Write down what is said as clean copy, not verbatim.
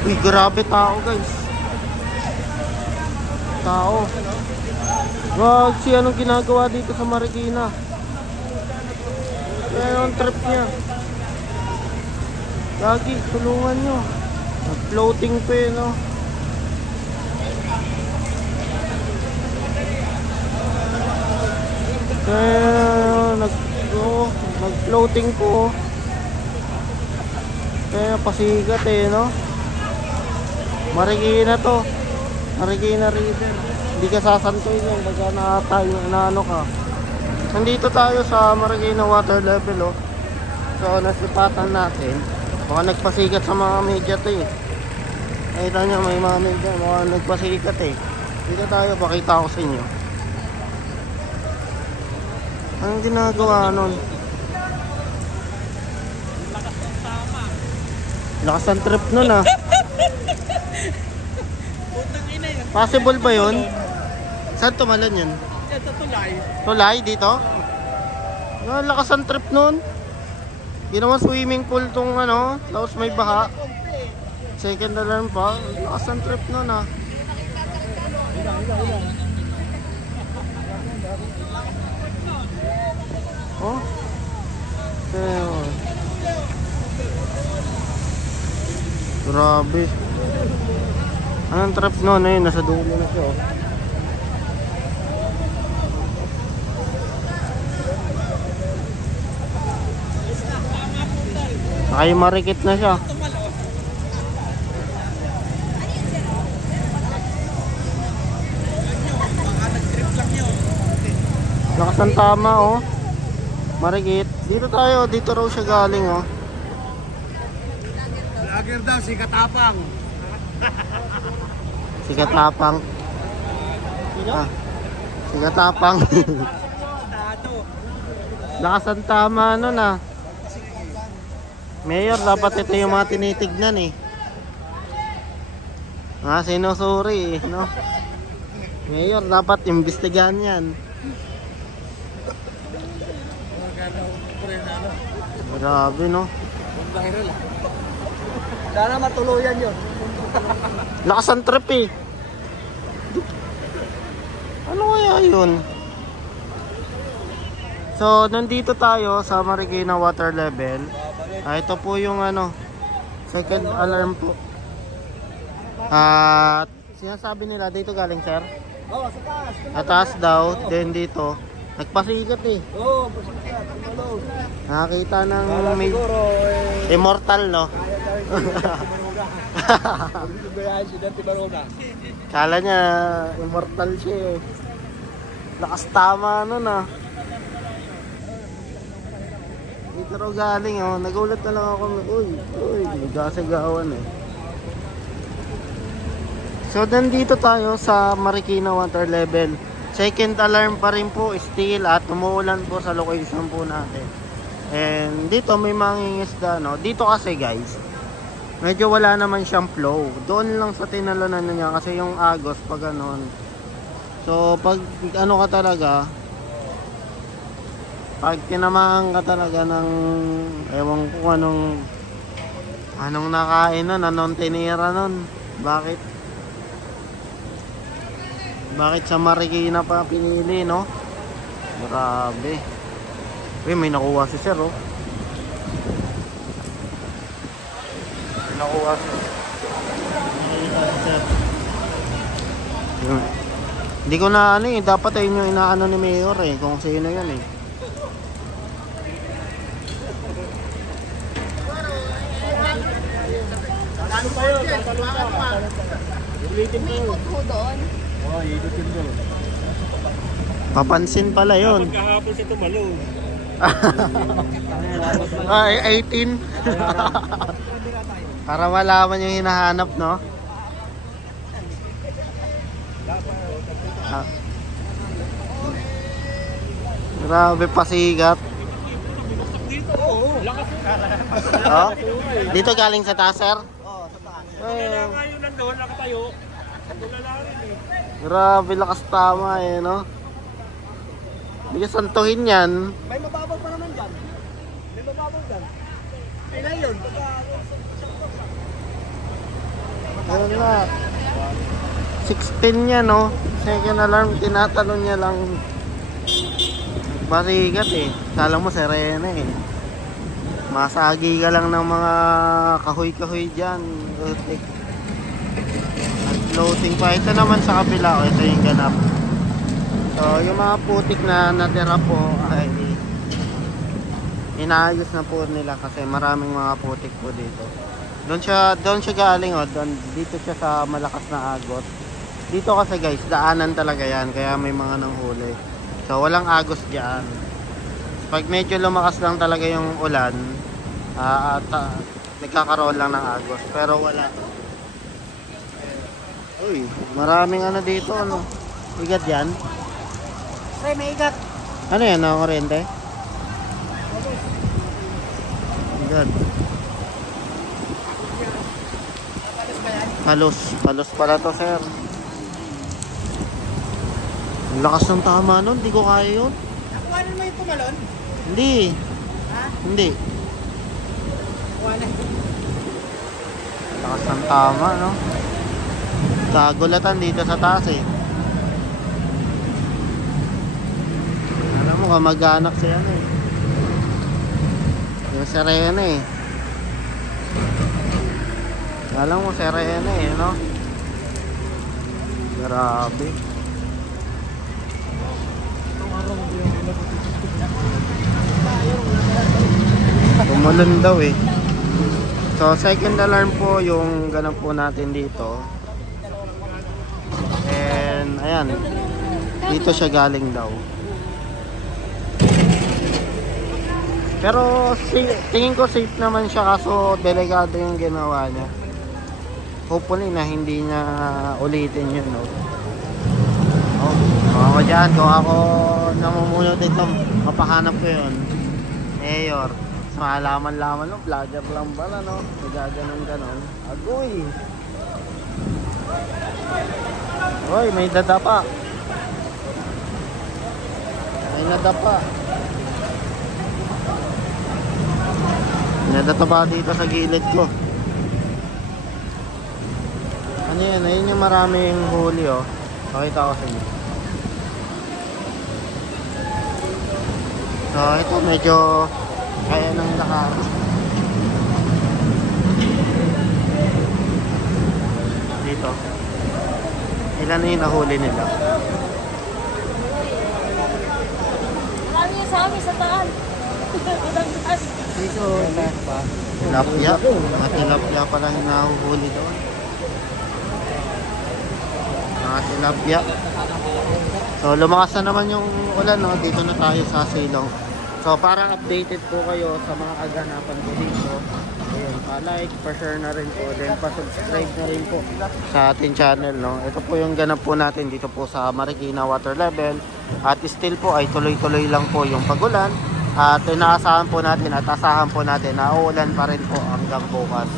Uy, grabe tao guys. Tao. Wag, si anong ginagawa dito sa Marikina? Kaya ang trip niya. Gagi, tulungan nyo. Nag-floating pa eh, no? Kaya nag-floating po. Kaya pasigat eh, no? Marikina to. Marikina River. Hindi ka sasantoy yan. Baga na ano ka. Nandito tayo sa Marikina water level, oh. So, nasipatan natin. Baka nagpasikat sa mga media to eh. Nakita nyo, may mga media. Baka nagpasikat eh. Dito tayo, pakita ko sa inyo. Anong ginagawa nun? Lakas ang trip nun ah. Possible ba yun? Saan tumalan yun? Sa Tulay. Tulay dito? Lakas ang trip nun. Ginawa swimming pool tong ano, tapos may baha. Second alarm pa. Lakas ang trip nun ah. Oh. Grabe. Anong trip nun eh, nasa dulo na siya oh. Ay, marikit na siya. Lakas ang tama oh. Marikit. Dito tayo, dito raw siya galing oh. Vlogger daw, si Katapang. Si Katapang. Ah, si Katapang. Lakas ang tama nun ah. Mayor, dapat ito yung mga tinitignan eh. Sinusuri eh, no? Mayor, dapat imbestigahan yan. Grabe, no? Sana matuluyan yun. Lakas ang trip eh. Ano kaya yun? So, nandito tayo sa Marikina water level. Ito po yung ano, second alarm po. At sinasabi nila dito galing sir? Oo, sa taas. Ataas daw, then dito. Nagpasikat eh. Oo, pasikat. Nakakita ng Siguro immortal, no? Kala niya immortal siya eh. Lakas tama nun ah. Dito raw galing oh. Nagulat na lang ako. Uy, nagkasigawan eh. So nandito tayo sa Marikina water level. Second alarm pa rin po still at umuulan po sa location po natin. And dito may mangingisda, no? Dito kasi guys, medyo wala naman siyang flow. Doon lang sa tinalanan niya kasi yung agos pag ganon. So pag ano ka talaga, pag tinamaan ka talaga ng ewan ko anong nakain nun, anong tinira nun. Bakit sa Marikina pa pinili, no? Grabe. Uy, may nakuha si sir, oh. May nakuha si sir. Hindi ko na ano eh. Dapat ay yung inaano ni Mayor eh. Kung sino yun eh. ano pa yun? Ulitin mo. Ikot ho doon. Oo, ikutin mo. Papansin pala yun. Kahapon siya tumalo. Ay, 18. Para malaman yung hinahanap, no? Grabe pasigat. Oh? Dito galing sa taas, sir? Oo, sa taas. Eh, Ngayon lang doon, nakatayo. Tulala rin eh. grabe lakas tama eh, no? Hindi ka santuhin yan. May mababaw pa naman dyan. May mababaw dyan. Ay na yun. Ayun na. 16 niya, no? Second alarm, tinatalon niya lang. Barigat eh. Kala mo serena eh. Masagi ka lang ng mga kahoy-kahoy dyan. Utik. At floating pa. Ito naman sa kabila. Oh, ito yung ganap. So, yung mga putik na natira po ay inaayos na po nila kasi maraming mga putik po dito. Doon siya galing, oh. Dito siya sa malakas na agos. Dito kasi guys, daanan talaga yan. Kaya may mga nanghuli. So, walang agos dyan. Pag medyo lumakas lang talaga yung ulan, nagkakaroon lang ng agos. Pero wala. Uy, maraming ano dito, ano. Igat yan. Pre, may igat. Ano yan, ang oriente? Igat. Palos pala to, sir. Ang lakas ng tama nun, hindi ko kaya yun. Nakuhanan mo yung tumalon? Hindi. Ha? Hindi. Nakuhanan. Lakas ng tama, no? Kagulatan dito sa taas eh. Alam mo, kamag-anak siya ano eh. Yung serena eh. Alam mo, serena eh, no? Grabe. Tumulan daw eh. So second alarm po yung ganap po natin dito. And ayan, dito siya galing daw. Pero tingin ko safe naman siya, kaso delikado yung ginawa niya. Hopefully na hindi niya ulitin yun, no? Oh, kung ako dyan, kung ako namumuno dito, mapahanap ko yun. Mayor. Malaman-laman, no? Vlogger lang pala, no? Nagaganon-ganon. Agoy! Hoy, may dadapa. May nadapa. May nadapa dito sa gilid ko. Ano yan? Ayun yung maraming huli, oh. Pakita ko sa inyo. So, ito medyo kaya nang lakas. Dito. Ilan na yung nahuli nila? Marami yung sa amin sa taan. Ibang taas. Dito, pa. Tilapia. Mga tilapia pala yung nahuhuli doon. Mga tilapia. So, lumakas na naman yung ulan, no? Dito na tayo sa Silong. So, para updated po kayo sa mga kaganapan po dito, ayun, pa-like, pa-share na rin po, then pa-subscribe na rin po sa ating channel, no? Ito po yung ganap po natin dito po sa Marikina Water Level. At still po ay tuloy-tuloy lang po yung pagulan. At inaasahan po natin at asahan po natin na uulan pa rin po hanggang bukas.